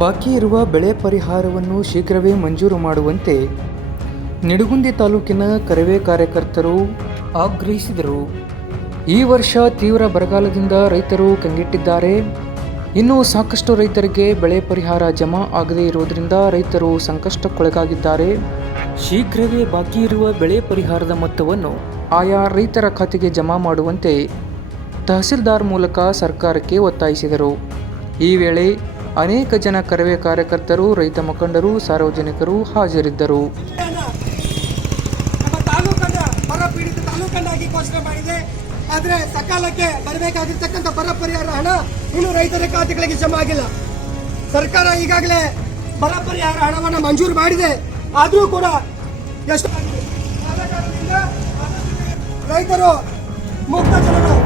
ಬಾಕಿ ಇರುವ ಬೆಳೆ ಪರಿಹಾರವನ್ನು ಶೀಘ್ರವೇ ಮಂಜೂರು ಮಾಡುವಂತೆ ನಿಡಗುಂದಿ ತಾಲೂಕಿನ ಕರವೇ ಕಾರ್ಯಕರ್ತರು ಆಗ್ರಹಿಸಿದರು. ಈ ವರ್ಷ ತೀವ್ರ ಬರಗಾಲದಿಂದ ರೈತರು ಕಂಗೆಟ್ಟಿದ್ದಾರೆ. ಇನ್ನೂ ಸಾಕಷ್ಟು ರೈತರಿಗೆ ಬೆಳೆ ಪರಿಹಾರ ಜಮಾ ಆಗದೇ ಇರುವುದರಿಂದ ರೈತರು ಸಂಕಷ್ಟಕ್ಕೊಳಗಾಗಿದ್ದಾರೆ. ಶೀಘ್ರವೇ ಬಾಕಿ ಇರುವ ಬೆಳೆ ಪರಿಹಾರದ ಮೊತ್ತವನ್ನು ಆಯಾ ರೈತರ ಖಾತೆಗೆ ಜಮಾ ಮಾಡುವಂತೆ ತಹಸೀಲ್ದಾರ್ ಮೂಲಕ ಸರ್ಕಾರಕ್ಕೆ ಒತ್ತಾಯಿಸಿದರು. ಈ ವೇಳೆ ಅನೇಕ ಜನ ಕರವೇ ಕಾರ್ಯಕರ್ತರು, ರೈತ ಮುಖಂಡರು, ಸಾರ್ವಜನಿಕರು ಹಾಜರಿದ್ದರು. ಆದ್ರೆ ಸಕಾಲಕ್ಕೆ ಬರಬೇಕಾಗಿರ್ತಕ್ಕಂಥ ಬರ ಪರಿಹಾರ ಹಣ ಇನ್ನು ರೈತರ ಖಾತೆಗಳಿಗೆ ಜಮಾ ಆಗಿಲ್ಲ. ಸರ್ಕಾರ ಈಗಾಗಲೇ ಬರ ಪರಿಹಾರ ಹಣವನ್ನು ಮಂಜೂರು ಮಾಡಿದೆ. ಆದರೂ ಕೂಡ ಎಷ್ಟು ರೈತರು ಮುಕ್ತ ಜನರು.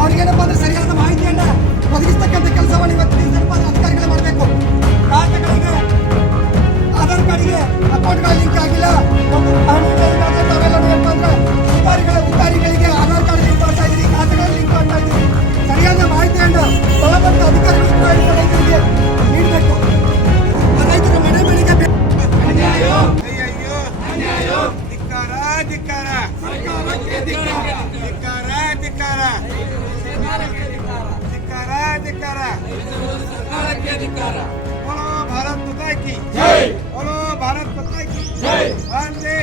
ಅವ್ರಿಗೇನಪ್ಪ ಅಂದ್ರೆ ಸರಿಯಾದ ಮಾಹಿತಿಯನ್ನ ಆಧಾರ್ ಕಾರ್ಡ್ಗೆ ಅಕೌಂಟ್ಗಳ ಲಿಂಕ್ ಆಗಿಲ್ಲ ಒಂದು ಕಾನೂನಿಗೆ ಈಗಾಗಲೇ ತಾವೆಲ್ಲ ಏನಪ್ಪ ಅಂದ್ರೆ ಅಧಿಕಾರಿಗಳ ಅಧಿಕಾರಿಗಳಿಗೆ ಆಧಾರ್ ಕಾರ್ಡ್ ಲಿಂಕ್ ಮಾಡ್ತಾ ಇದ್ದೀರಿ ಖಾತೆಗಳ ಲಿಂಕ್ ಮಾಡ್ತಾ ಇದ್ದೀರಿ ಸರಿಯಾದ ಮಾಹಿತಿಯನ್ನು ಬಲವಂತ ಅಧಿಕಾರಿಗಳು ಕೂಡ ಈ ರೈತರಿಗೆ ನೀಡಬೇಕು ಆ ರೈತರ ಮನೆ ಮನೆಗೆ ಬೇ- ಅಯ್ಯಯ್ಯೋ ಧಿಕ್ಕಾರ ಧಿಕ್ಕಾರ ಸರ್ಕಾರಕ್ಕೆ ಧಿಕ್ಕಾರ. ಧಿಕ್ಕಾರ ಧಿಕ್ಕಾರ ಧಿಕ್ಕಾರ ಧಿಕ್ಕಾರ बोलो भारत माता की जय बोलो